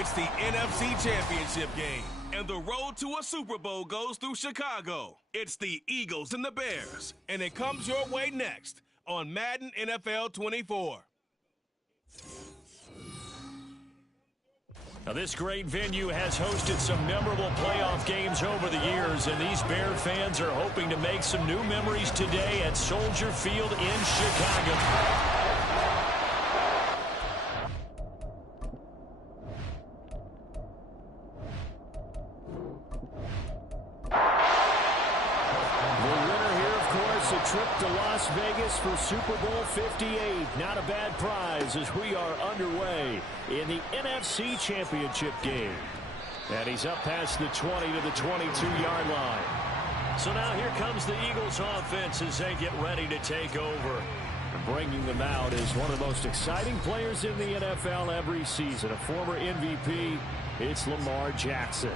It's the NFC Championship game, and the road to a Super Bowl goes through Chicago. It's the Eagles and the Bears, and it comes your way next on Madden NFL 24. Now, this great venue has hosted some memorable playoff games over the years, and these Bear fans are hoping to make some new memories today at Soldier Field in Chicago. A trip to Las Vegas for Super Bowl 58. Not a bad prize as we are underway in the NFC Championship game. And he's up past the 20 to the 22-yard line. So now here comes the Eagles offense as they get ready to take over. Bringing them out is one of the most exciting players in the NFL every season. A former MVP, it's Lamar Jackson.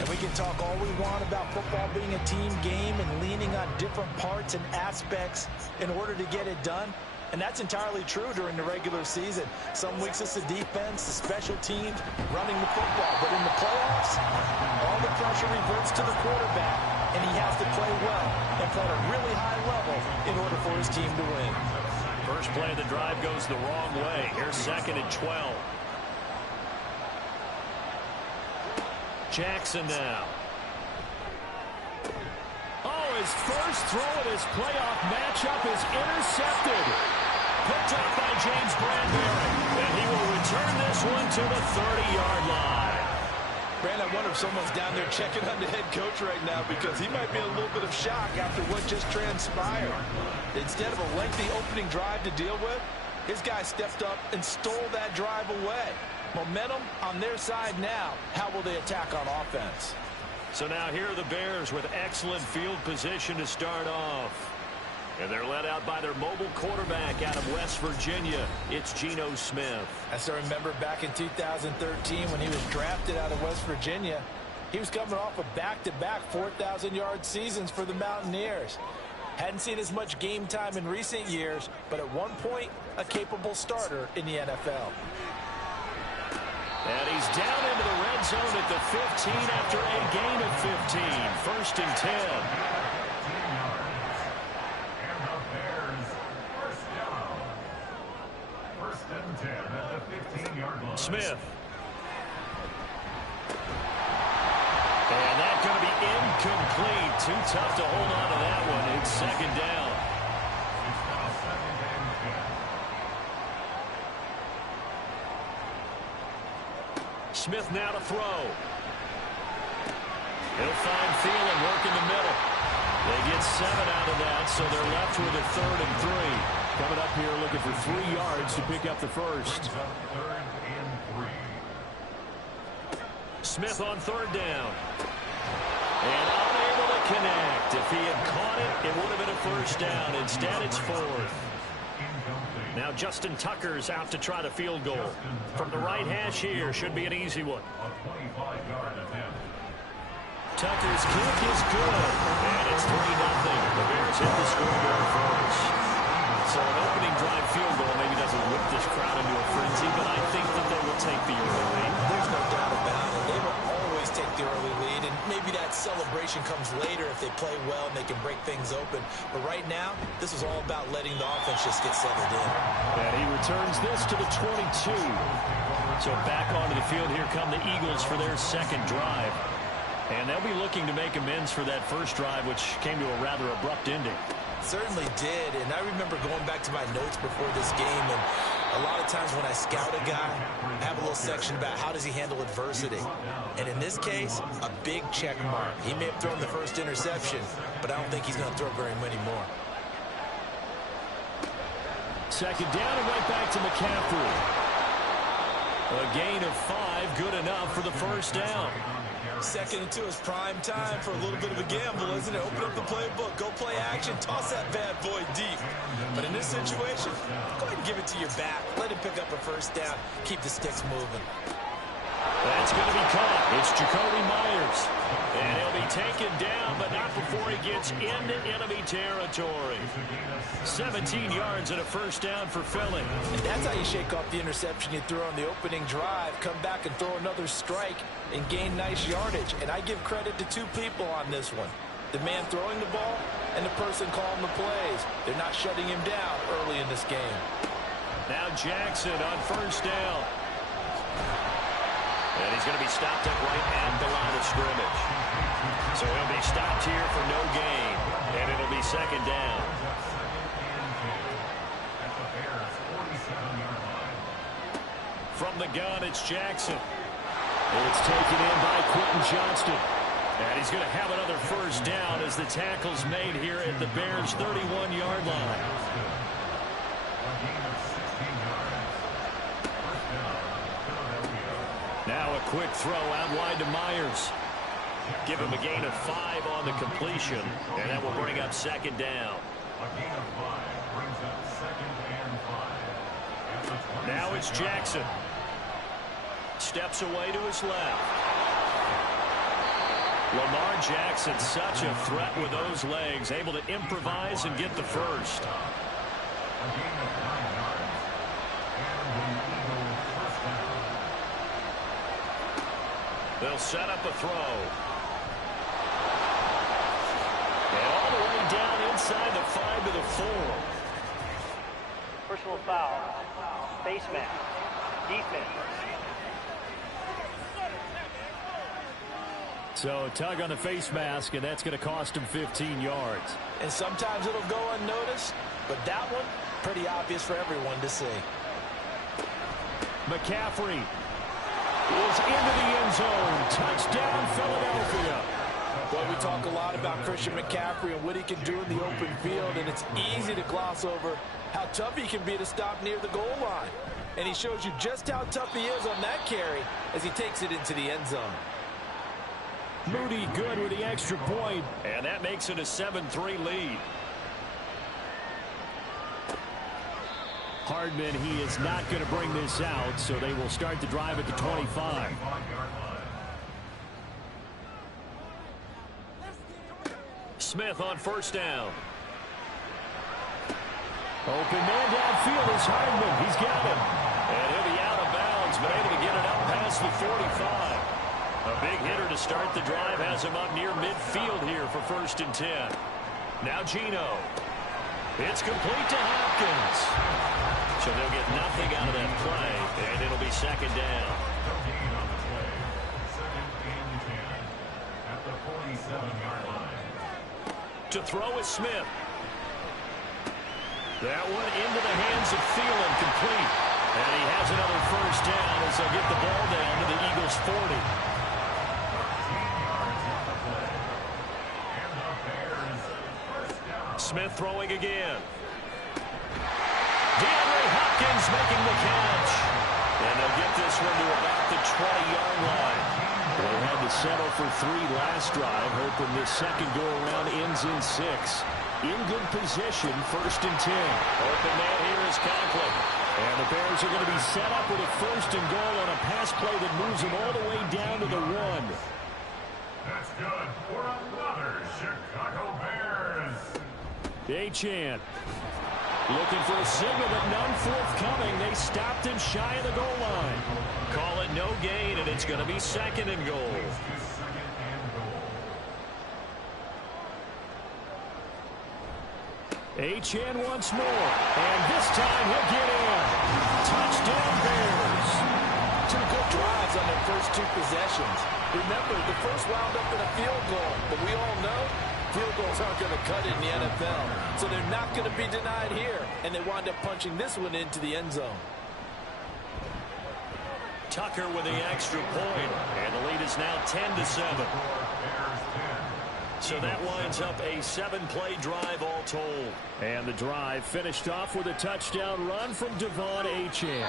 And we can talk all we want about football being a team game and leaning on different parts and aspects in order to get it done. And that's entirely true during the regular season. Some weeks it's the defense, the special teams, running the football. But in the playoffs, all the pressure reverts to the quarterback, and he has to play well and play at a really high level in order for his team to win. First play of the drive goes the wrong way. Here's 2nd and 12. Jackson now. Oh, his first throw of his playoff matchup is intercepted. Picked up by James Bradbury. And he will return this one to the 30-yard line. Brandon, I wonder if someone's down there checking on the head coach right now because he might be in a little bit of shock after what just transpired. Instead of a lengthy opening drive to deal with, his guy stepped up and stole that drive away. Momentum on their side now. How will they attack on offense? So now here are the Bears with excellent field position to start off. And they're led out by their mobile quarterback out of West Virginia. It's Geno Smith. I still remember back in 2013 when he was drafted out of West Virginia. He was coming off of back-to-back 4,000-yard seasons for the Mountaineers. Hadn't seen as much game time in recent years, but at one point, a capable starter in the NFL. And he's down into the red zone at the 15 after a gain of 15. 1st and 10. Smith. And that's going to be incomplete. Too tough to hold on to that one. It's 2nd down. Smith now to throw. He'll find Thielen, work in the middle. They get 7 out of that, so they're left with a 3rd and 3. Coming up here looking for 3 yards to pick up the first. Smith on 3rd down. And unable to connect. If he had caught it, it would have been a 1st down. Instead, it's 4th. Now Justin Tucker's out to try the field goal. From the right hash here, should be an easy one. Tucker's kick is good. And it's 3-0. The Bears hit the scoreboard first. So an opening drive field goal maybe doesn't whip this crowd into a frenzy, but I think that they will take the early lead. There's no doubt about it. They will always take the early lead, and maybe that celebration comes later if they play well and they can break things open. But right now, this is all about letting the offense just get settled in. And he returns this to the 22. So back onto the field, here come the Eagles for their 2nd drive. And they'll be looking to make amends for that first drive, which came to a rather abrupt ending. Certainly did, and I remember going back to my notes before this game, and a lot of times when I scout a guy, I have a little section about how does he handle adversity. And in this case, a big check mark. He may have thrown the first interception, but I don't think he's going to throw very many more. 2nd down and right back to McCaffrey. A gain of 5, good enough for the 1st down. 2nd and 2 is prime time for a little bit of a gamble, isn't it? Open up the playbook, go play action, toss that bad boy deep. But in this situation, go ahead and give it to your back. Let him pick up a 1st down, keep the sticks moving. That's going to be caught. It's Jakobi Meyers. And he'll be taken down, but not before he gets into enemy territory. 17 yards and a first down for Philly. And that's how you shake off the interception you threw on the opening drive, come back and throw another strike and gain nice yardage. And I give credit to two people on this one. The man throwing the ball and the person calling the plays. They're not shutting him down early in this game. Now Jackson on first down. And he's going to be stopped up right at the line of scrimmage. So he'll be stopped here for no gain. And it'll be second down. From the gun, it's Jackson. It's taken in by Quentin Johnston. And he's going to have another first down as the tackle's made here at the Bears' 31-yard line. Now a quick throw out wide to Myers. Give him a gain of 5 on the completion, and that will bring up second down. A gain of 5 brings up second and 5. Now it's Jackson. Steps away to his left. Lamar Jackson, such a threat with those legs, able to improvise and get the first. A gain of 9 yards. And the Eagles first down. They'll set up a throw. And all the way down inside the 5 to the 4. Personal foul. Face mask. Defense. So a tug on the face mask, and that's going to cost him 15 yards. And sometimes it'll go unnoticed, but that one, pretty obvious for everyone to see. McCaffrey is into the end zone. Touchdown, Philadelphia. Well, we talk a lot about Christian McCaffrey and what he can do in the open field, and it's easy to gloss over how tough he can be to stop near the goal line. And he shows you just how tough he is on that carry as he takes it into the end zone. Moody good with the extra point, and that makes it a 7-3 lead. Hardman, he is not going to bring this out, so they will start the drive at the 25. Smith on first down. Open man downfield is Hardman. He's got him. And he'll be out of bounds, but able to get it up past the 45. A big hitter to start the drive, has him up near midfield here for 1st and 10. Now Geno. It's complete to Hopkins. So they'll get nothing out of that play, and it'll be second down. At the 47-yard line. To throw is Smith. That one into the hands of Thielen, complete. And he has another first down as they'll get the ball down to the Eagles' 40. Smith throwing again. DeAndre Hopkins making the catch. And they'll get this one to about the 20-yard line. They had to settle for 3 last drive, hoping this second go-around ends in 6. In good position, 1st and 10. Open man here is Conklin. And the Bears are going to be set up with a 1st and goal on a pass play that moves them all the way down to the 1. That's good for another Chicago Bears. Achane looking for a signal, but none forthcoming. They stopped him shy of the goal line. Call it no gain, and it's going to be 2nd and goal. Achane once more, and this time he'll get in. Touchdown Bears. 2 good drives on their first 2 possessions. Remember, the first wound up in a field goal, but we all know field goals aren't going to cut it in the NFL. So they're not going to be denied here, and they wind up punching this one into the end zone. Tucker with the extra point, and the lead is now 10-7. So that winds up a 7-play drive all told. And the drive finished off with a touchdown run from Devon Achane.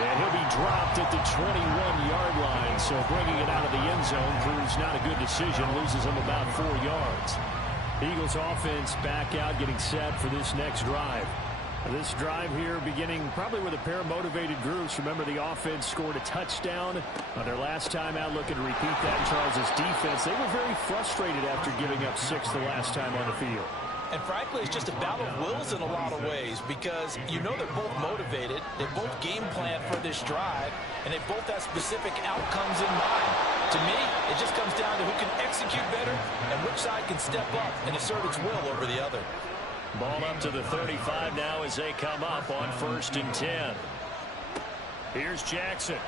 And he'll be dropped at the 21-yard line, so bringing it out of the end zone proves not a good decision, loses him about 4 yards. Eagles offense back out, getting set for this next drive. This drive here beginning probably with a pair of motivated groups. Remember, the offense scored a touchdown on their last time out, looking to repeat that. Charles' defense, they were very frustrated after giving up 6 the last time on the field. And frankly, it's just a battle of wills in a lot of ways, because you know they're both motivated, they both game plan for this drive, and they both have specific outcomes in mind. To me, it just comes down to who can execute better and which side can step up and assert its will over the other. Ball up to the 35 now as they come up on 1st and 10. Here's Jackson.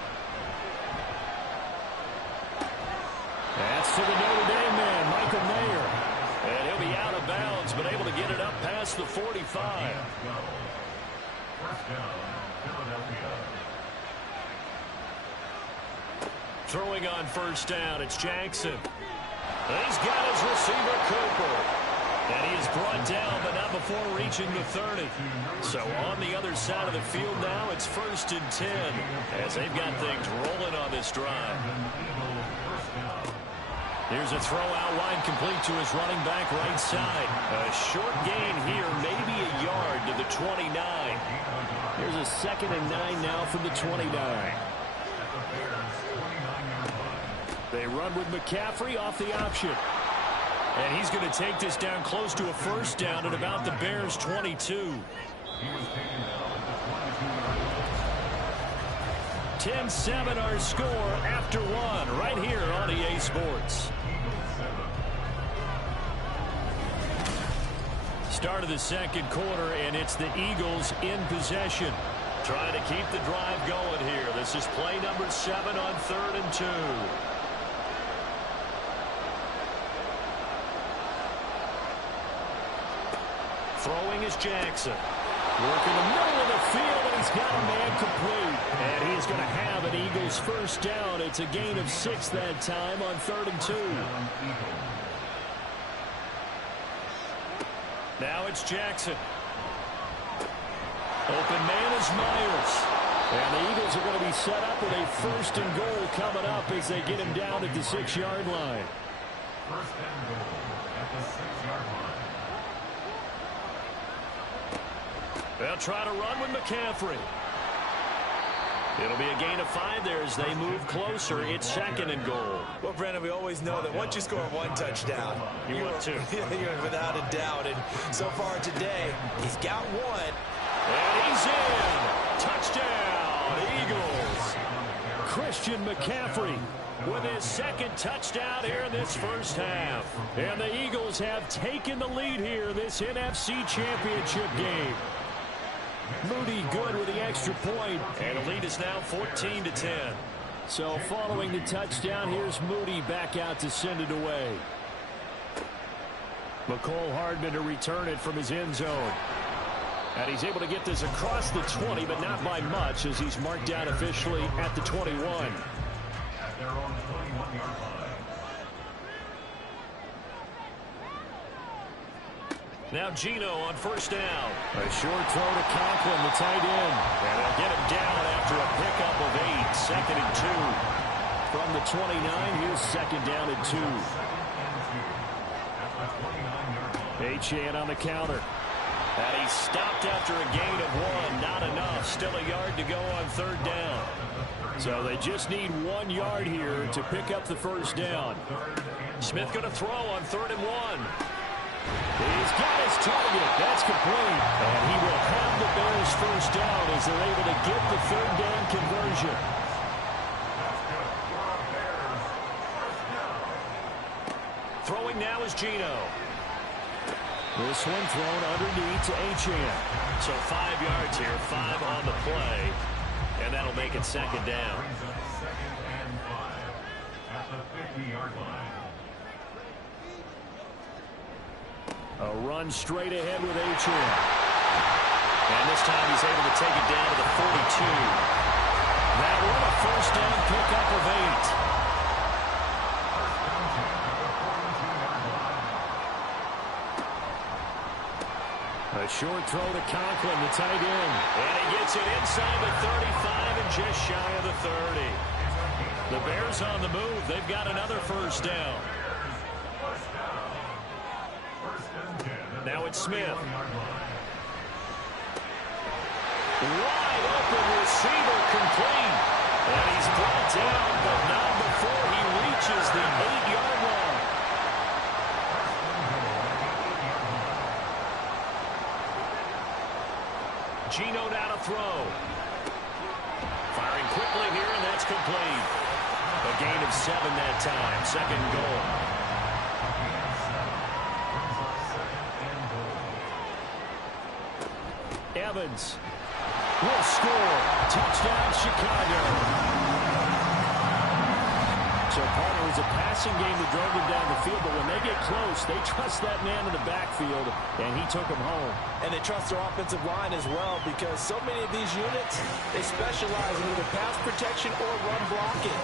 That's to the Notre Dame man, Michael Mayer. And he'll be out of bounds, but able to get it up past the 45. First down, Philadelphia. Throwing on 1st down, it's Jackson. He's got his receiver, Cooper. And he is brought down, but not before reaching the 30. So on the other side of the field now, it's 1st and 10, as they've got things rolling on this drive. Here's a throw out wide, complete to his running back right side. A short gain here, maybe a yard to the 29. Here's a 2nd and 9 now from the 29. They run with McCaffrey off the option. And he's going to take this down close to a 1st down at about the Bears' 22. 10-7 our score after 1 right here on EA Sports. Start of the 2nd quarter, and it's the Eagles in possession. Trying to keep the drive going here. This is play number 7 on 3rd and 2. Throwing is Jackson. Working the middle of the field, and he's got a man complete. And he's going to have an Eagles 1st down. It's a gain of 6 that time on 3rd and 2. Now it's Jackson. Open man is Myers. And the Eagles are going to be set up with a 1st and goal coming up as they get him down at the 6-yard line. 1st and goal at the 6-yard line. They'll try to run with McCaffrey. It'll be a gain of 5 there as they move closer. It's 2nd and goal. Well, Brandon, we always know that once you score 1 touchdown, You want 2. You're without a doubt. And so far today, he's got 1. And he's in. Touchdown, Eagles. Christian McCaffrey with his 2nd touchdown here in this 1st half. And the Eagles have taken the lead here in this NFC Championship game. Moody good with the extra point, and the lead is now 14-10. So following the touchdown, here's Moody back out to send it away. McCole Hardman to return it from his end zone. And he's able to get this across the 20, but not by much, as he's marked down officially at the 21. At their own 21-yard line. Now Geno on 1st down. A short throw to Conklin, the tight end. And they'll get him down after a pickup of 8. 2nd and 2. From the 29, here's 2nd down and 2. Achane on the counter. And he's stopped after a gain of 1. Not enough. Still a yard to go on 3rd down. So they just need 1 yard here to pick up the 1st down. Smith going to throw on 3rd and 1. He's got his target. That's complete. And he will have the Bears 1st down as they're able to get the 3rd down conversion. Throwing now is Geno. This one thrown underneath to Achane. So 5 yards here, 5 on the play. And that'll make it 2nd down. 2nd and 5 at the 50-yard line. A run straight ahead with Achane. And this time he's able to take it down to the 42. That one a 1st down pickup of 8. A short throw to Conklin, the tight end. And he gets it inside the 35 and just shy of the 30. The Bears on the move. They've got another 1st down. Now it's Smith. Geno now to throw. Firing quickly here, and that's complete. A gain of 7 that time. Second goal. Evans will score. Touchdown, Chicago. So, partner, it was a passing game that drove them down the field, but when they get close, they trust that man in the backfield, and he took them home. And they trust their offensive line as well, because so many of these units, they specialize in either pass protection or run blocking.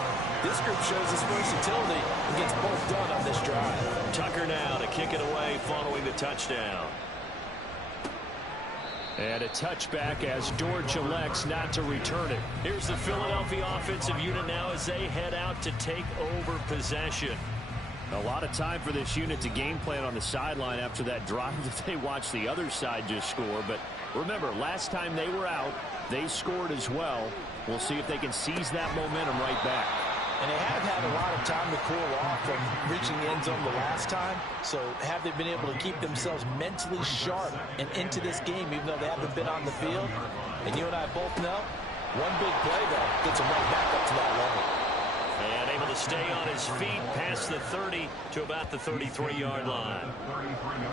This group shows its versatility and gets both done on this drive. Tucker now to kick it away following the touchdown. And a touchback as Dortch elects not to return it. Here's the Philadelphia offensive unit now as they head out to take over possession. A lot of time for this unit to game plan on the sideline after that drive that they watched the other side just score. But remember, last time they were out, they scored as well. We'll see if they can seize that momentum right back. And they have had a lot of time to cool off from reaching the end zone the last time. So have they been able to keep themselves mentally sharp and into this game, even though they haven't been on the field? And you and I both know, one big play, though, gets them right back up to that level. And able to stay on his feet past the 30 to about the 33-yard line.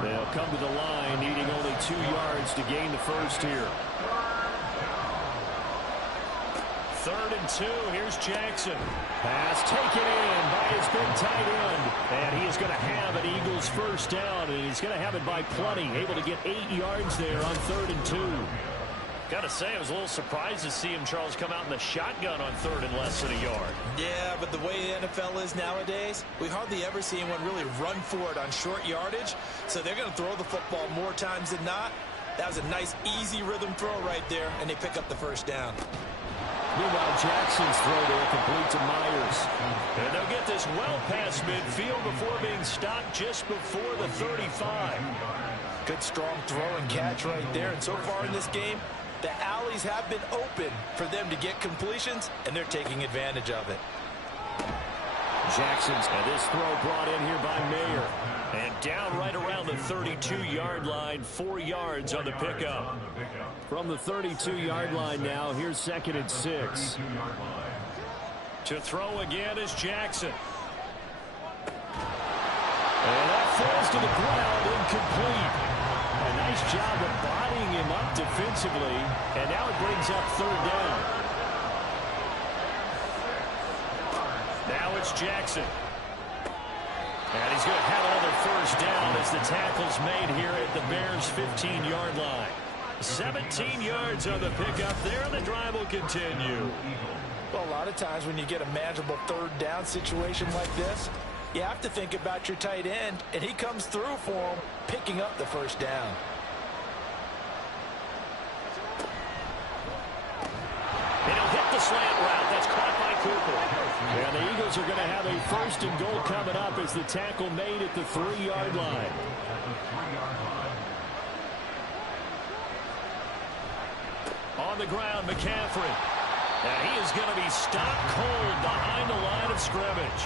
They'll come to the line needing only 2 yards to gain the first here. 3rd and 2. Here's Jackson. Pass taken in by his big tight end. And he is going to have an Eagles first down. And he's going to have it by plenty. Able to get 8 yards there on 3rd and 2. Got to say, I was a little surprised to see him, Charles, come out in the shotgun on 3rd and less than a yard. Yeah, but the way the NFL is nowadays, we hardly ever see anyone really run for it on short yardage. So they're going to throw the football more times than not. That was a nice, easy rhythm throw right there, and they pick up the first down. Meanwhile, Jackson's throw there complete to Myers. And they'll get this well past midfield before being stopped just before the 35. Good, strong throw and catch right there. And so far in this game, the alleys have been open for them to get completions, and they're taking advantage of it. Jackson's and this throw brought in here by Mayer. And down right around the 32-yard line, 4 yards on the pickup. From the 32-yard line now, here's 2nd and 6. To throw again is Jackson. And that falls to the ground, incomplete. A nice job of bodying him up defensively. And now it brings up 3rd down. Now it's Jackson. And he's going to have another first down as the tackle's made here at the Bears' 15-yard line. 17 yards on the pickup there, and the drive will continue. Well, a lot of times when you get a manageable 3rd down situation like this, you have to think about your tight end, and he comes through for him, picking up the first down. And he'll hit the slant route. That's caught by Cooper. And the Eagles are going to have a 1st and goal coming up as the tackle made at the 3-yard line. On the ground, McCaffrey. And he is going to be stopped cold behind the line of scrimmage.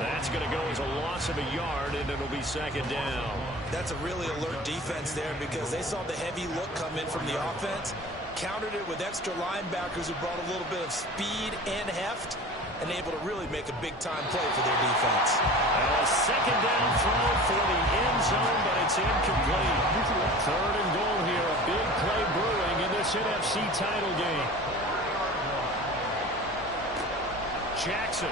That's going to go as a loss of a yard, and it'll be 2nd down. That's a really alert defense there because they saw the heavy look come in from the offense, countered it with extra linebackers who brought a little bit of speed and heft, and able to really make a big-time play for their defense. A 2nd down throw for the end zone, but it's incomplete. 3rd and goal here, a big play brewing in this NFC title game. Jackson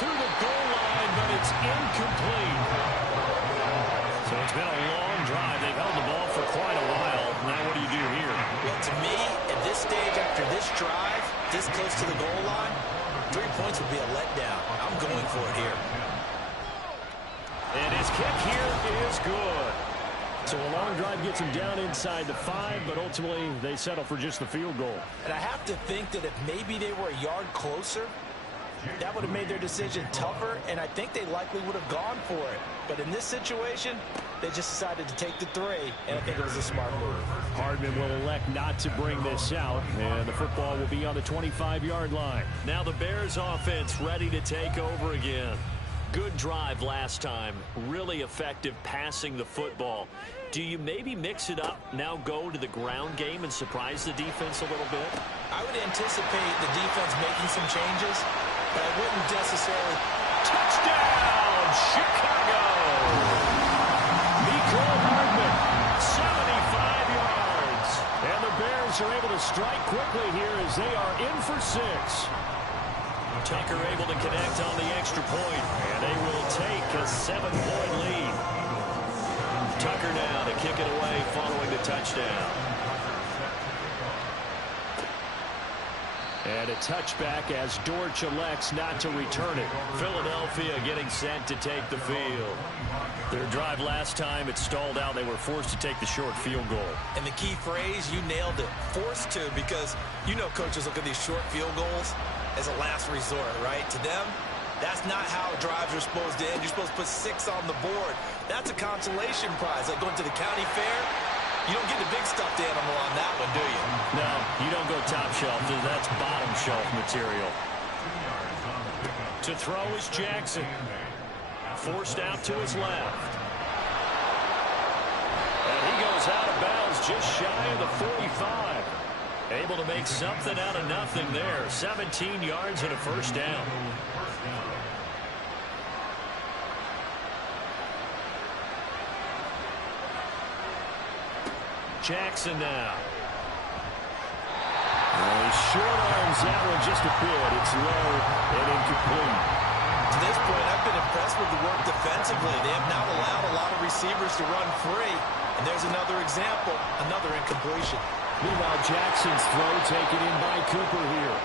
to the goal line, but it's incomplete. So it's been a long drive. They've held the ball for quite a while. Now what do you do here? Well, to me, at this stage after this drive, this close to the goal line, 3 points would be a letdown. I'm going for it here. And his kick here is good. So a long drive gets him down inside the 5, but ultimately they settle for just the field goal. And I have to think that if maybe they were a yard closer, that would have made their decision tougher, and I think they likely would have gone for it. But in this situation, they just decided to take the 3, and I think it was a smart move. Hardman will elect not to bring this out, and the football will be on the 25-yard line. Now the Bears offense ready to take over again. Good drive last time. Really effective passing the football. Do you maybe mix it up, now go to the ground game and surprise the defense a little bit? I would anticipate the defense making some changes, but I wouldn't necessarily. Touchdown, Chicago! Mecole Hardman, 75 yards. And the Bears are able to strike quickly here as they are in for 6. Tucker able to connect on the extra point, and they will take a 7-point lead. Tucker now to kick it away following the touchdown. And a touchback as Dortch elects not to return it. Philadelphia getting set to take the field. Their drive last time, it stalled out. They were forced to take the short field goal. And the key phrase, you nailed it, forced to, because you know coaches look at these short field goals as a last resort, right? To them, that's not how drives are supposed to end. You're supposed to put 6 on the board. That's a consolation prize, like going to the county fair. You don't get the big stuffed animal on that one, do you? No, you don't go top shelf. That's bottom shelf material. To throw is Jackson. Forced out to his left. And he goes out of bounds just shy of the 45. Able to make something out of nothing there. 17 yards and a first down. Jackson now. He short arms that one just a bit. It's low and incomplete. To this point, I've been impressed with the work defensively. They have now allowed a lot of receivers to run free. And there's another example, another incompletion. Meanwhile, Jackson's throw taken in by Cooper here.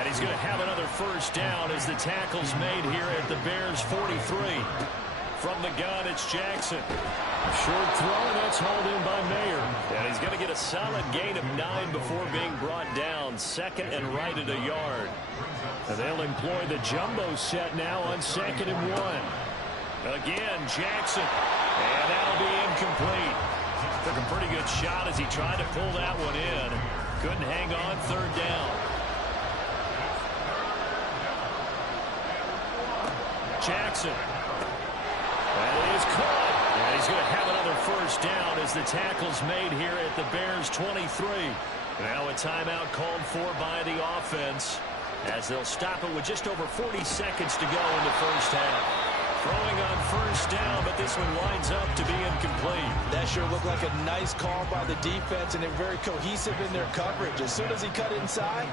And he's going to have another first down as the tackle's made here at the Bears' 43. From the gun, it's Jackson. A short throw, and that's hauled in by Mayer. And he's going to get a solid gain of 9 before being brought down. Second and right at a yard. And they'll employ the jumbo set now on 2nd and 1. Again, Jackson. And that'll be incomplete. Took a pretty good shot as he tried to pull that one in. Couldn't hang on, 3rd down. Jackson. That is caught. And he's going to have another first down as the tackle's made here at the Bears' 23. Now a timeout called for by the offense as they'll stop it with just over 40 seconds to go in the first half. Throwing on first down, but this one winds up to be incomplete. That sure looked like a nice call by the defense, and they're very cohesive in their coverage. As soon as he cut inside,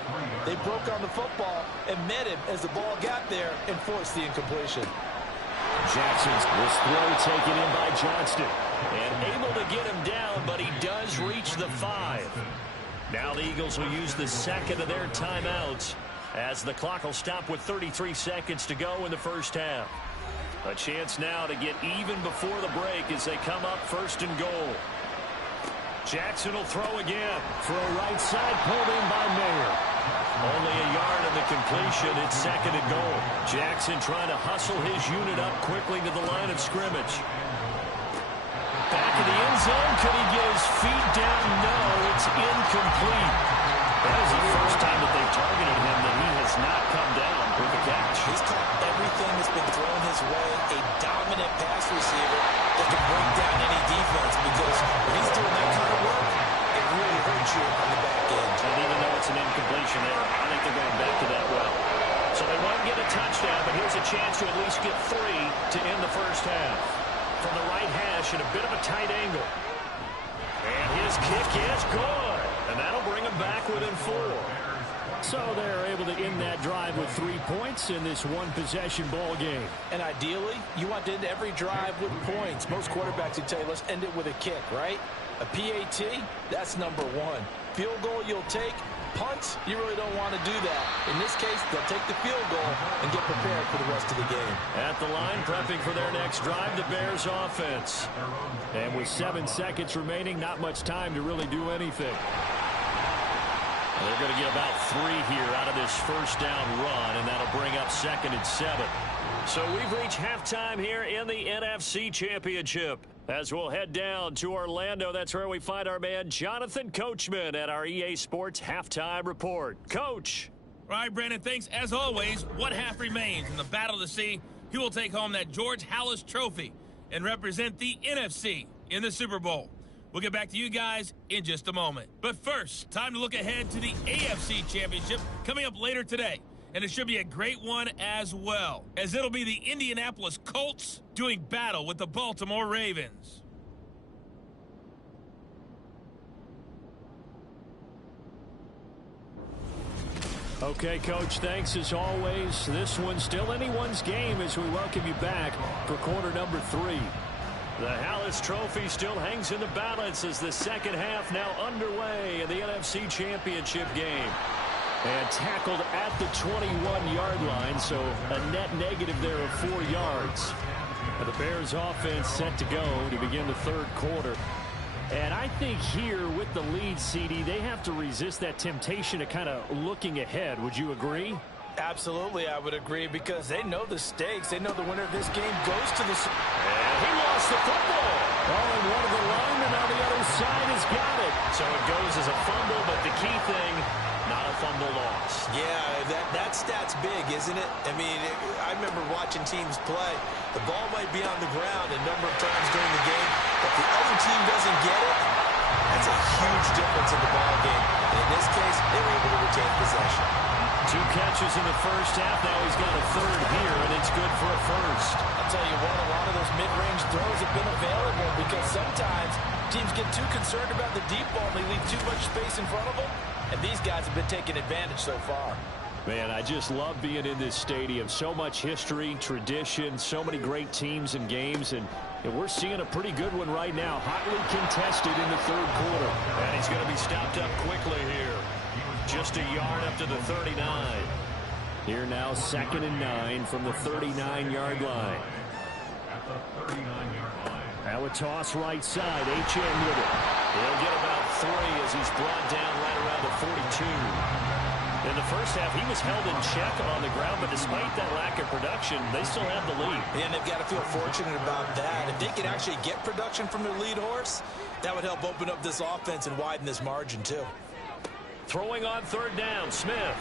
they broke on the football and met him as the ball got there and forced the incompletion. Jackson's this throw taken in by Johnston. And able to get him down, but he does reach the 5. Now the Eagles will use the second of their timeouts as the clock will stop with 33 seconds to go in the first half. A chance now to get even before the break as they come up 1st and goal. Jackson will throw again. Throw right side, pulled in by Mayer. Only a yard of the completion. It's 2nd and goal. Jackson trying to hustle his unit up quickly to the line of scrimmage. Back in the end zone. Could he get his feet down? No, it's incomplete. That is the first time that they've targeted him that he has not come down with a catch. He's caught everything that's been thrown his way. A dominant pass receiver that can break down any defense, because when he's doing that kind of work, it really hurts you on the back end. And even though it's an incompletion there, I think they're going back to that well. So they won't get a touchdown, but here's a chance to at least get 3 to end the first half. From the right hash at a bit of a tight angle. And his kick is good. And that'll bring him back within 4. So they're able to end that drive with 3 points in this one-possession ball game. And ideally, you want to end every drive with points. Most quarterbacks would tell you, let's end it with a kick, right? A PAT, that's number 1. Field goal you'll take. Punts, you really don't want to do that. In this case, they'll take the field goal and get prepared for the rest of the game. At the line, prepping for their next drive, the Bears offense. And with 7 seconds remaining, not much time to really do anything. And they're going to get about 3 here out of this first down run, and that'll bring up 2nd and 7. So we've reached halftime here in the NFC Championship. As we'll head down to Orlando, that's where we find our man Jonathan Coachman at our EA Sports Halftime Report. Coach. All right, Brandon, thanks. As always, what half remains in the Battle of the Sea, he will take home that George Halas Trophy and represent the NFC in the Super Bowl. We'll get back to you guys in just a moment. But first, time to look ahead to the AFC Championship coming up later today. And it should be a great one as well, as it'll be the Indianapolis Colts doing battle with the Baltimore Ravens. Okay, Coach, thanks as always. This one's still anyone's game as we welcome you back for quarter number 3. The Hallis Trophy still hangs in the balance as the second half now underway in the NFC Championship game. And tackled at the 21-yard line, so a net negative there of 4 yards. The Bears offense set to go to begin the third quarter. And I think here with the lead, CD, they have to resist that temptation to kind of looking ahead. Would you agree? Absolutely, I would agree, because they know the stakes. They know the winner of this game goes to the... And he lost the football. Oh, and one of the linemen on the other side has got it. So it goes as a fumble, but the key thing, not a fumble loss. Yeah, that stat's big, isn't it? I mean, I remember watching teams play. The ball might be on the ground a number of times during the game, but the other team doesn't get it. That's a huge difference in the ball game. And in this case, they were able to retain possession. 2 catches in the first half. Now he's got a third here, and it's good for a first. I'll tell you what, a lot of those mid-range throws have been available, because sometimes teams get too concerned about the deep ball and they leave too much space in front of them. And these guys have been taking advantage so far. Man, I just love being in this stadium. So much history, tradition, so many great teams and games, and we're seeing a pretty good one right now. Hotly contested in the third quarter. And he's going to be stopped up quickly here. Just a yard up to the 39. Here now, 2nd and 9 from the 39-yard line. At the 39-yard line. Now a toss right side. H.M. with it. He'll get about 3 as he's brought down right around the 42. In the first half, he was held in check on the ground, but despite that lack of production, they still have the lead. And they've got to feel fortunate about that. If they could actually get production from their lead horse, that would help open up this offense and widen this margin, too. Throwing on third down, Smith.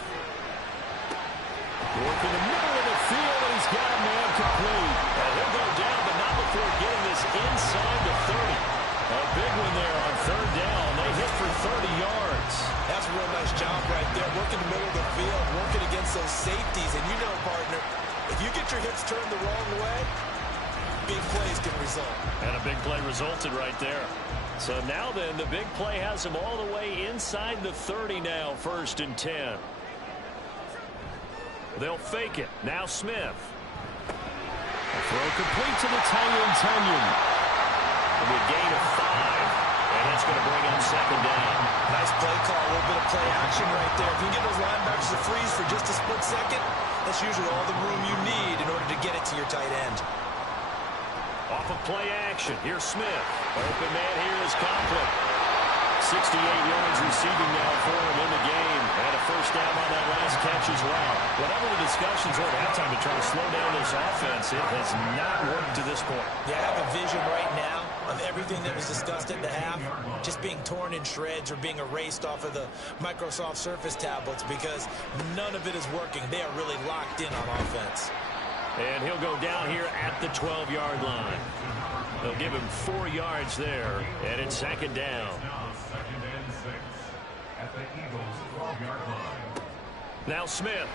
Working the middle of the field, and he's got a man complete. And he'll go down, but not before getting this inside the 30. A big one there on third down. They hit for 30 yards. That's a real nice job right there, working the middle of the field, working against those safeties. And you know, partner, if you get your hips turned the wrong way, big plays can result. And a big play resulted right there. So now then, the big play has him all the way inside the 30 now, 1st and 10. They'll fake it. Now Smith. A throw complete to the Tunyon. With a gain of 5. And that's going to bring up 2nd down. Nice play call, a little bit of play action right there. If you get those linebackers to freeze for just a split second, that's usually all the room you need in order to get it to your tight end. Off of play action. Here's Smith. Open man here is Conklin. 68 yards receiving now for him in the game. And a first down on that last catch as well. Whatever the discussions were at halftime to try to slow down this offense, it has not worked to this point. Yeah, I have a vision right now of everything that was discussed at the half just being torn in shreds or being erased off of the Microsoft Surface tablets, because none of it is working. They are really locked in on offense. And he'll go down here at the 12-yard line. They'll give him 4 yards there, and it's 2nd down. Now 2nd and 6 at the Eagles' 12-yard line. Now Smith.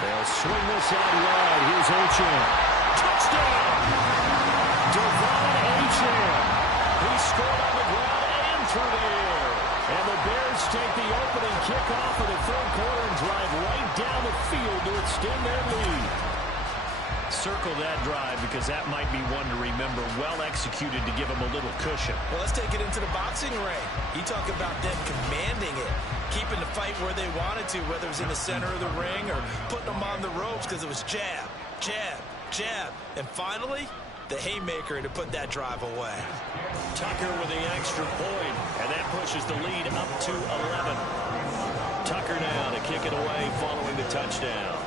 They'll swing this out wide. Here's Achane. Touchdown! Devon Achane. He scored on the ground and through the air. And the Bears take the opening kickoff of the third quarter and drive right down the field to extend their lead. Circle that drive, because that might be one to remember. Well executed to give them a little cushion. Well, let's take it into the boxing ring. You talk about them commanding it, keeping the fight where they wanted to, whether it was in the center of the ring or putting them on the ropes, because it was jab, jab, jab. And finally, the haymaker to put that drive away. Tucker with the extra point, and that pushes the lead up to 11. Tucker now to kick it away following the touchdown.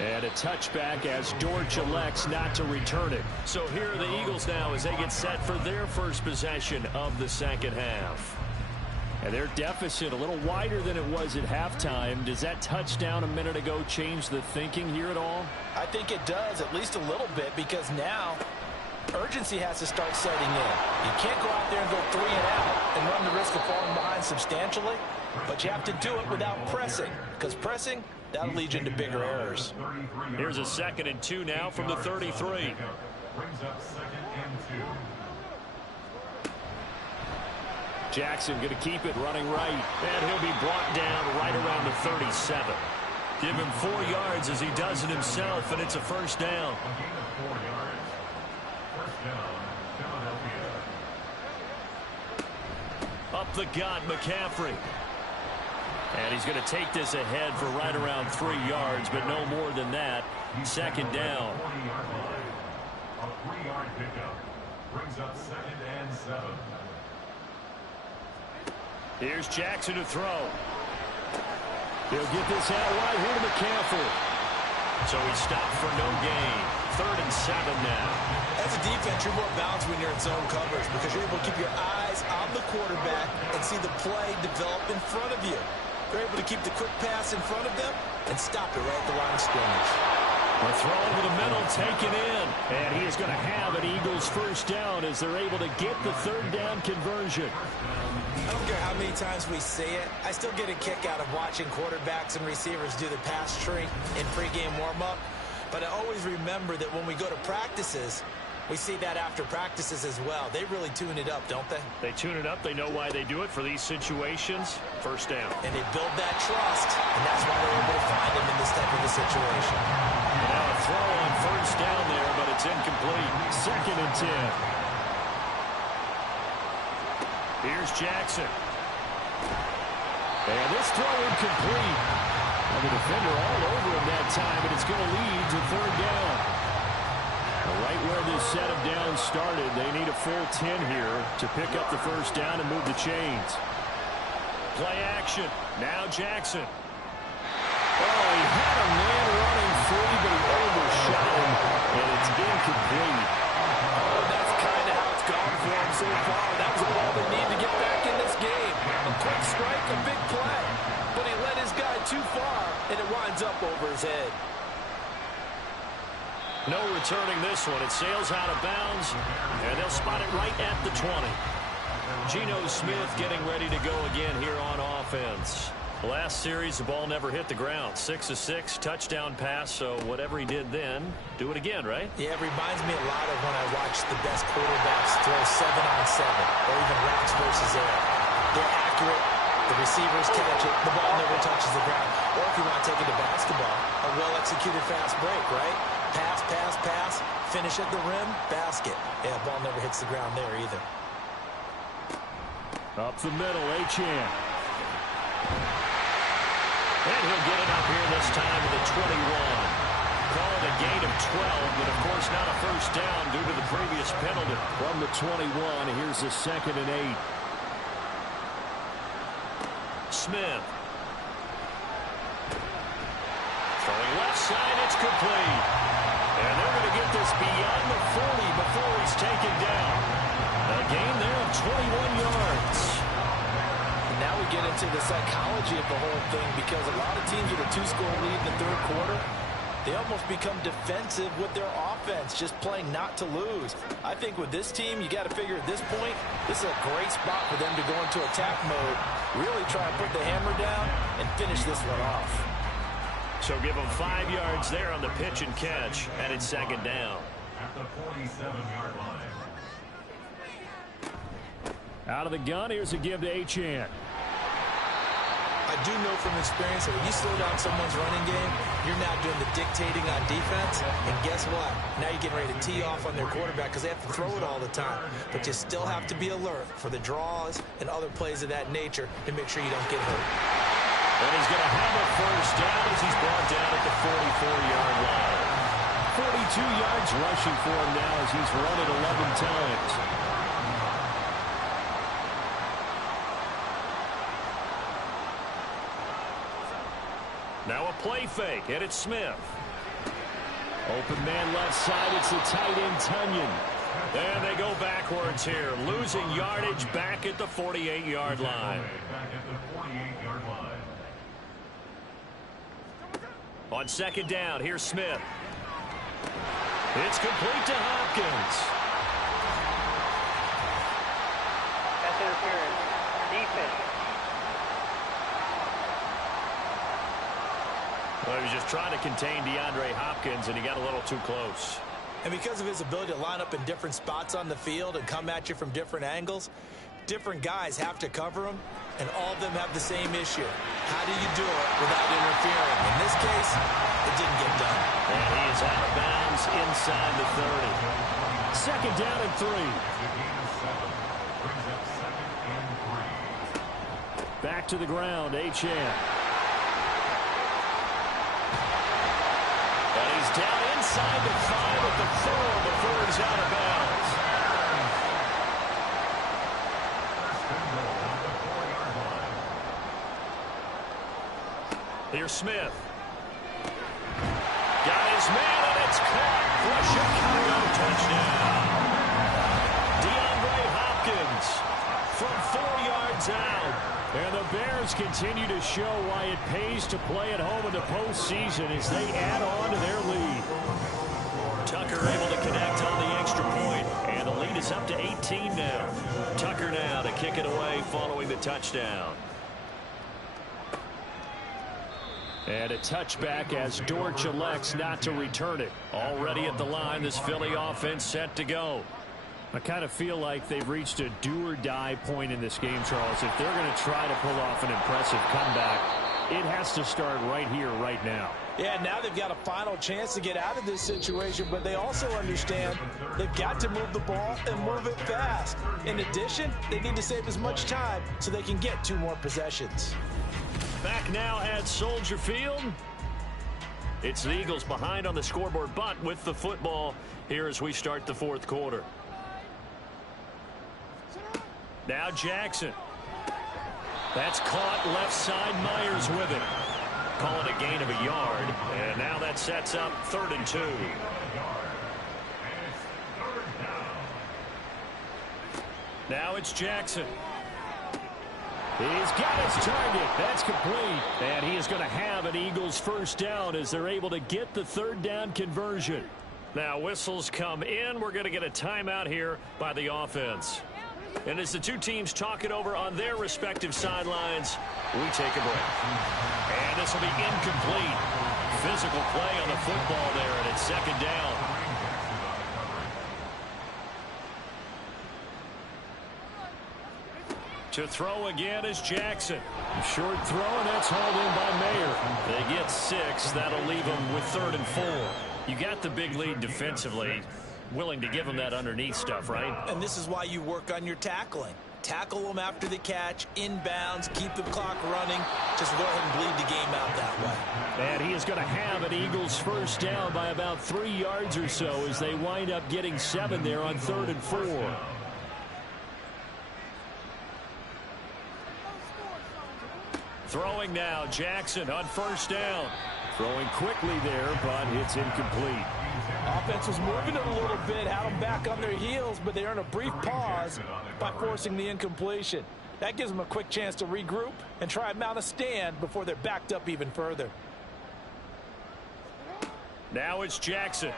And a touchback as Dortch elects not to return it. So here are the Eagles now as they get set for their first possession of the second half. And their deficit a little wider than it was at halftime. Does that touchdown a minute ago change the thinking here at all? I think it does, at least a little bit, because now urgency has to start setting in. You can't go out there and go 3 and out and run the risk of falling behind substantially, but you have to do it without pressing, because pressing, that'll lead you into bigger errors. Here's a 2nd and 2 now from the 33. Brings up 2nd and 2. Jackson going to keep it running right, and he'll be brought down right around the 37. Give him 4 yards as he does it himself, and it's a first down. A gain of 4 yards. First down, Philadelphia. Up the gut, McCaffrey. And he's going to take this ahead for right around 3 yards, but no more than that. 2nd down. 20-yard line. A 3-yard pickup. Brings up 2nd and 7. Here's Jackson to throw. He'll get this out right here to McCaffrey. So he stopped for no gain. 3rd and 7 now. As a defense, you're more balanced when you're in zone coverage because you're able to keep your eyes on the quarterback and see the play develop in front of you. You're able to keep the quick pass in front of them and stop it right at the line of scrimmage. The throw over the middle, taken in. And he is going to have an Eagles first down as they're able to get the 3rd down conversion. I don't care how many times we say it, I still get a kick out of watching quarterbacks and receivers do the pass tree in pregame warm-up. But I always remember that when we go to practices, we see that after practices as well. They really tune it up, don't they? They tune it up. They know why they do it for these situations. First down. And they build that trust, and that's why they're able to find him in this type of a situation. Now a throw on first down there, but it's incomplete. 2nd and 10. Here's Jackson. And this throw incomplete. And the defender all over him that time, and it's going to lead to 3rd down. Right where this set of downs started, they need a full 10 here to pick up the first down and move the chains. Play action. Now Jackson. Oh, he had a man running free, but he overshot him, and it's incomplete. Oh, that's kind of how it's gone for him so far. That was all they need to get back in this game. A quick strike, a big play. But he led his guy too far, and it winds up over his head. No returning this one. It sails out of bounds, and they'll spot it right at the 20. Geno Smith getting ready to go again here on offense. Last series, the ball never hit the ground. 6 of 6, touchdown pass, so whatever he did then, do it again, right? Yeah, it reminds me a lot of when I watch the best quarterbacks throw 7-on-7 or even routes versus air. They're accurate. The receivers catch it. The ball never touches the ground. Or if you want to take it to basketball, a well-executed fast break, right? Pass, pass, pass, finish at the rim, basket. Yeah, the ball never hits the ground there either. Up the middle, Achane. And he'll get it up here this time to the 21. Call it a gain of 12, but of course not a first down due to the previous penalty. From the 21, here's the 2nd and 8. Smith. Throwing left side, it's complete. And they're going to get this beyond the 40 before he's taken down. A gain there of 21 yards. And now we get into the psychology of the whole thing because a lot of teams with a 2-score lead in the 3rd quarter, they almost become defensive with their offense, just playing not to lose. I think with this team, you got to figure at this point, this is a great spot for them to go into attack mode, really try and put the hammer down and finish this one off. So give them 5 yards there on the pitch and catch, and it's 2nd down. At the 47-yard line. Out of the gun, here's a give to Achane. I do know from experience that when you slow down someone's running game, you're now doing the dictating on defense. And guess what? Now you're getting ready to tee off on their quarterback because they have to throw it all the time. But you still have to be alert for the draws and other plays of that nature to make sure you don't get hurt. And he's going to have a first down as he's brought down at the 44-yard line. 42 yards rushing for him now as he's run it 11 times. Now a play fake, and it's Smith. Open man left side, it's the tight end Tunyon. And they go backwards here, losing yardage back at the 48-yard line. Back at the 48-yard line. On second down, here's Smith. It's complete to Hopkins. Pass interference. Defense. Well, he was just trying to contain DeAndre Hopkins, and he got a little too close. And because of his ability to line up in different spots on the field and come at you from different angles, different guys have to cover him, and all of them have the same issue. How do you do it without interfering? In this case, it didn't get done. And he is out of bounds inside the 30. Second down and 3. Back to the ground, Achane. And he's down inside the 5 at the 4 before he's out of bounds. Here's Smith. Got his man, and it's caught for a Chicago touchdown. DeAndre Hopkins from 4 yards out. And the Bears continue to show why it pays to play at home in the postseason as they add on to their lead. Tucker able to connect on the extra point, and the lead is up to 18 now. Tucker now to kick it away following the touchdown. And a touchback as Dortch elects not to return it. Already at the line, this Philly offense set to go. I kind of feel like they've reached a do-or-die point in this game, Charles. If they're going to try to pull off an impressive comeback, it has to start right here, right now. Yeah, now they've got a final chance to get out of this situation, but they also understand they've got to move the ball and move it fast. In addition, they need to save as much time so they can get 2 more possessions. Back now at Soldier Field. It's the Eagles behind on the scoreboard, but with the football here as we start the 4th quarter. Now Jackson. That's caught left side. Myers with it. Call it a gain of a yard. And now that sets up 3rd and 2. Now it's Jackson. He's got his target. That's complete. And he is going to have an Eagles first down as they're able to get the 3rd down conversion. Now whistles come in. We're going to get a timeout here by the offense. And as the 2 teams talk it over on their respective sidelines, we take a break. And this will be incomplete. Physical play on the football there, and it's 2nd down. To throw again is Jackson. Short throw, and that's hauled in by Mayer. They get 6. That'll leave them with 3rd and 4. You got the big lead defensively. Willing to give them that underneath stuff, right? And this is why you work on your tackling. Tackle them after the catch, inbounds, keep the clock running. Just go ahead and bleed the game out that way. And he is going to have an Eagles first down by about 3 yards or so as they wind up getting 7 there on 3rd and 4. Throwing now, Jackson on first down. Throwing quickly there, but it's incomplete. Offense was moving it a little bit, had them back on their heels, but they earn a brief pause by forcing the incompletion. That gives them a quick chance to regroup and try and mount a stand before they're backed up even further. Now it's Jackson.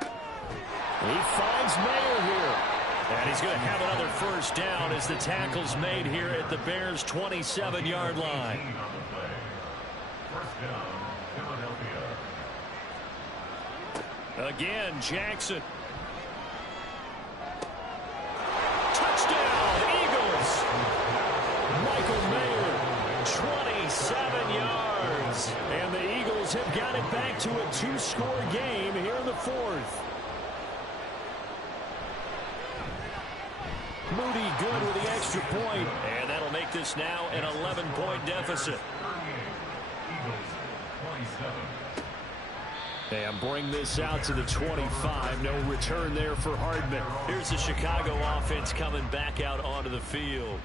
He finds Mayer here. And he's going to have another first down as the tackle's made here at the Bears' 27-yard line. First down, Philadelphia. Again, Jackson. Touchdown, Eagles. Michael Mayer, 27 yards. And the Eagles have got it back to a 2-score game here in the 4th. Moody good with the extra point. And that'll make this now an 11-point deficit. And bring this out to the 25. No return there for Hardman. Here's the Chicago offense coming back out onto the field.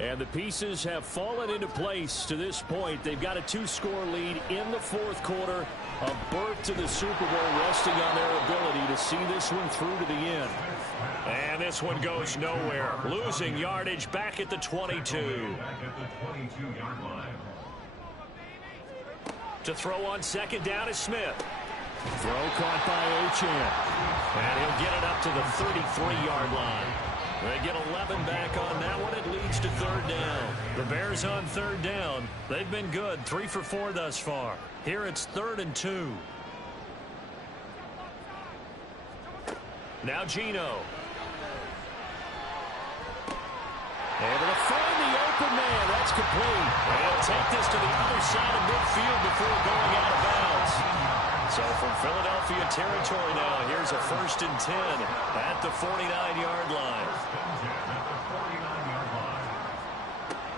And the pieces have fallen into place to this point. They've got a 2-score lead in the fourth quarter. A berth to the Super Bowl resting on their ability to see this one through to the end. And this one goes nowhere. Losing yardage back at the 22. To throw on second down is Smith. Throw caught by Achane. And he'll get it up to the 33-yard line. They get 11 back on that one. It leads to third down. The Bears on third down. They've been good. 3 for 4 thus far. Here it's 3rd and 2. Now Geno. Able to find the open man. That's complete. And he'll take this to the other side of midfield before going out of bounds. So from Philadelphia territory now, here's a 1st and 10 at the 49-yard line.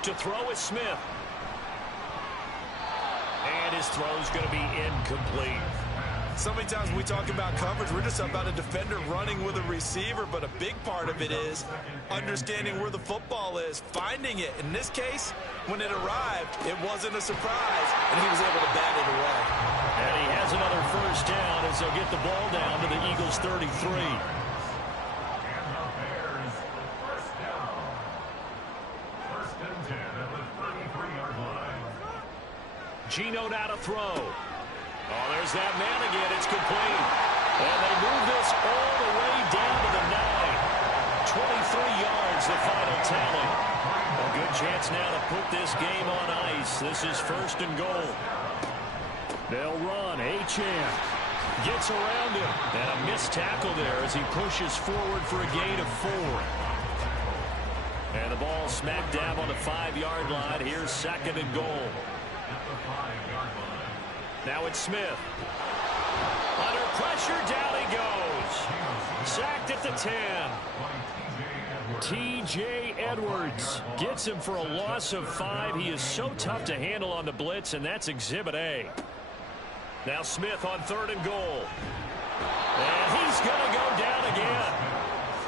To throw is Smith. And his throw's going to be incomplete. So many times when we talk about coverage, we're just about a defender running with a receiver, but a big part of it is understanding where the football is, finding it. In this case, when it arrived, it wasn't a surprise, and he was able to bat it away. And he has another 1st down as they'll get the ball down to the Eagles' 33. Geno now to throw. Oh, there's that man again. It's complete. And they move this all the way down to the 9. 23 yards, the final tally. A good chance now to put this game on ice. This is 1st and goal. They'll run. Achane gets around him. And a missed tackle there as he pushes forward for a gain of 4. And the ball smack dab on the 5-yard line. Here's 2nd and goal. Now it's Smith. Under pressure, down he goes. Sacked at the 10. T.J. Edwards gets him for a loss of 5. He is so tough to handle on the blitz, and that's Exhibit A. Now Smith on 3rd and goal. And he's going to go down again.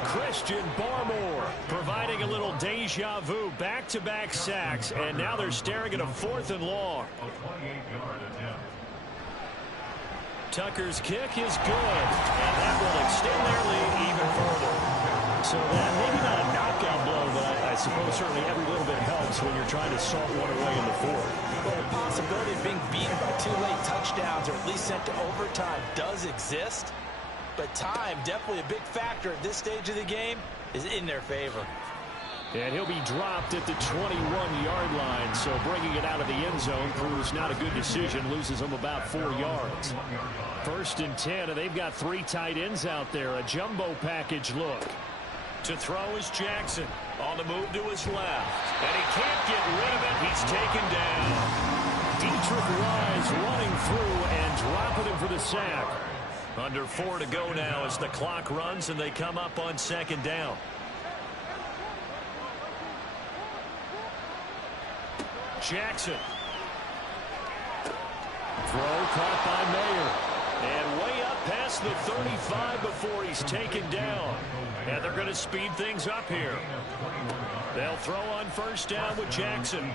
Christian Barmore providing a little deja vu. Back-to-back sacks, and now they're staring at a 4th and long. Tucker's kick is good, and that will extend their lead even further. So that maybe not a knockout blow, but I suppose certainly every little bit helps when you're trying to salt one away in the 4th. Well, the possibility of being beaten by 2 late touchdowns or at least sent to overtime does exist, but time, definitely a big factor at this stage of the game, is in their favor. And he'll be dropped at the 21-yard line, so bringing it out of the end zone proves not a good decision, loses him about 4 yards. 1st and 10, and they've got 3 tight ends out there, a jumbo package look. To throw is Jackson on the move to his left, and he can't get rid of it. He's taken down. Dietrich Wise running through and dropping him for the sack. Under 4 to go now as the clock runs, and they come up on 2nd down. Jackson. Throw caught by Mayer. And way up past the 35 before he's taken down. And they're going to speed things up here. They'll throw on 1st down with Jackson.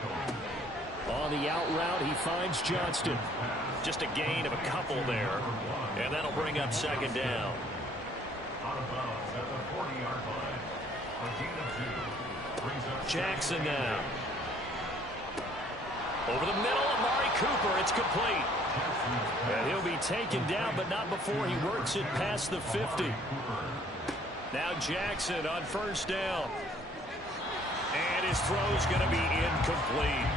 On the out route, he finds Johnston. Just a gain of a couple there. And that'll bring up 2nd down. Jackson now. Over the middle, Amari Cooper. It's complete. And he'll be taken down, but not before he works it past the 50. Now Jackson on 1st down. And his throw's going to be incomplete.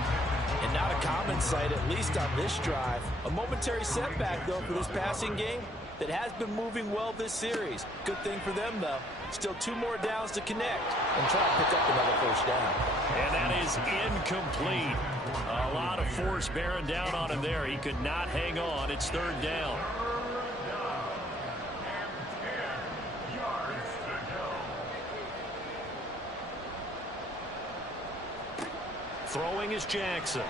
And not a common sight, at least on this drive. A momentary setback, though, for this passing game that has been moving well this series. Good thing for them, though. Still 2 more downs to connect and try to pick up another 1st down. And that is incomplete. A lot of force bearing down on him there. He could not hang on. It's 3rd down. Throwing is Jackson.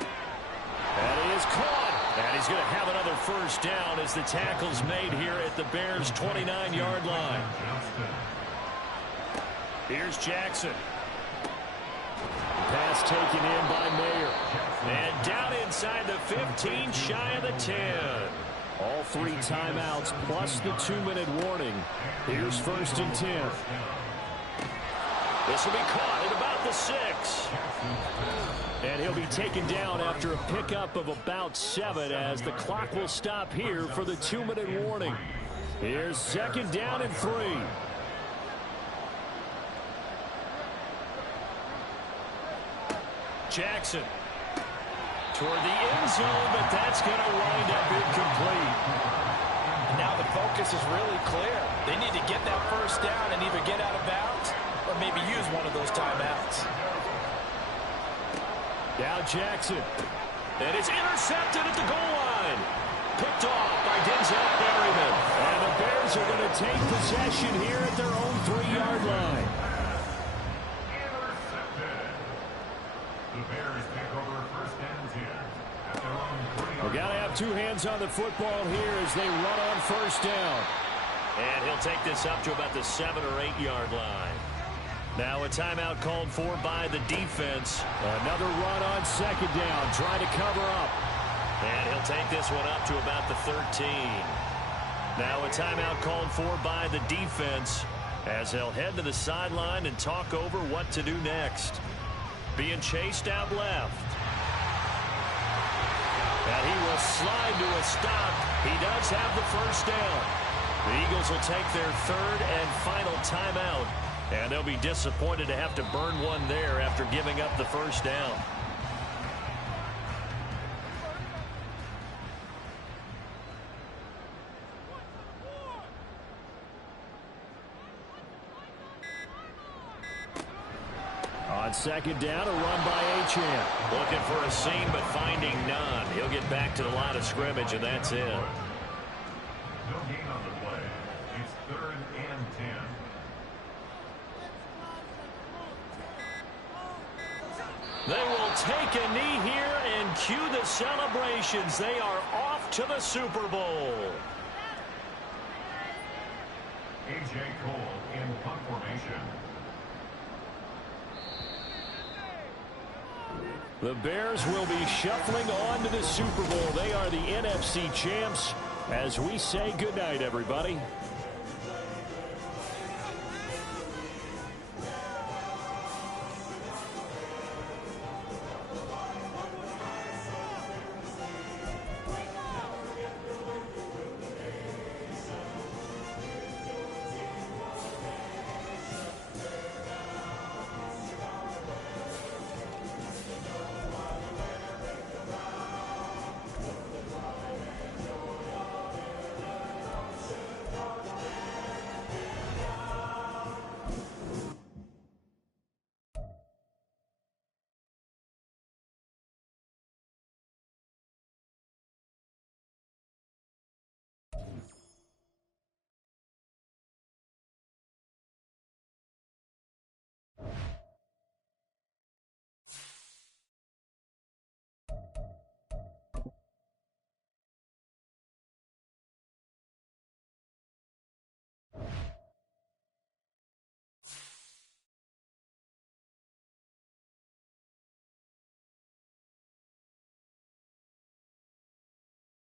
And he is caught. And he's going to have another 1st down as the tackle's made here at the Bears' 29-yard line. Here's Jackson. pass taken in by Mayer. And down inside the 15, shy of the 10. All 3 timeouts plus the 2-minute warning. Here's 1st and 10. This will be caught at about the 6. And he'll be taken down after a pickup of about 7 as the clock will stop here for the 2-minute warning. Here's 2nd down and 3. Jackson toward the end zone, but that's going to wind up incomplete. Now the focus is really clear. They need to get that 1st down and either get out of bounds or maybe use one of those timeouts. Now Jackson. And it's intercepted at the goal line. Picked off by Denzel Berryman. And the Bears are going to take possession here at their own 3-yard line. Intercepted. The Bears take over 1st and 10 at their own 3-yard line. We've got to have 2 hands on the football here as they run on 1st down. And he'll take this up to about the 7- or 8-yard line. Now a timeout called for by the defense. Another run on 2nd down, trying to cover up. And he'll take this one up to about the 13. Now a timeout called for by the defense as they'll head to the sideline and talk over what to do next. Being chased out left. And he will slide to a stop. He does have the 1st down. The Eagles will take their 3rd and final timeout. And they'll be disappointed to have to burn one there after giving up the 1st down. On 2nd down, a run by Achane. Looking for a seam, but finding none. He'll get back to the line of scrimmage, and that's it. No gain on the play. It's 3rd and 10. They will take a knee here and cue the celebrations. They are off to the Super Bowl. A.J. Cole in punt formation. The Bears will be shuffling on to the Super Bowl. They are the NFC champs as we say goodnight, everybody.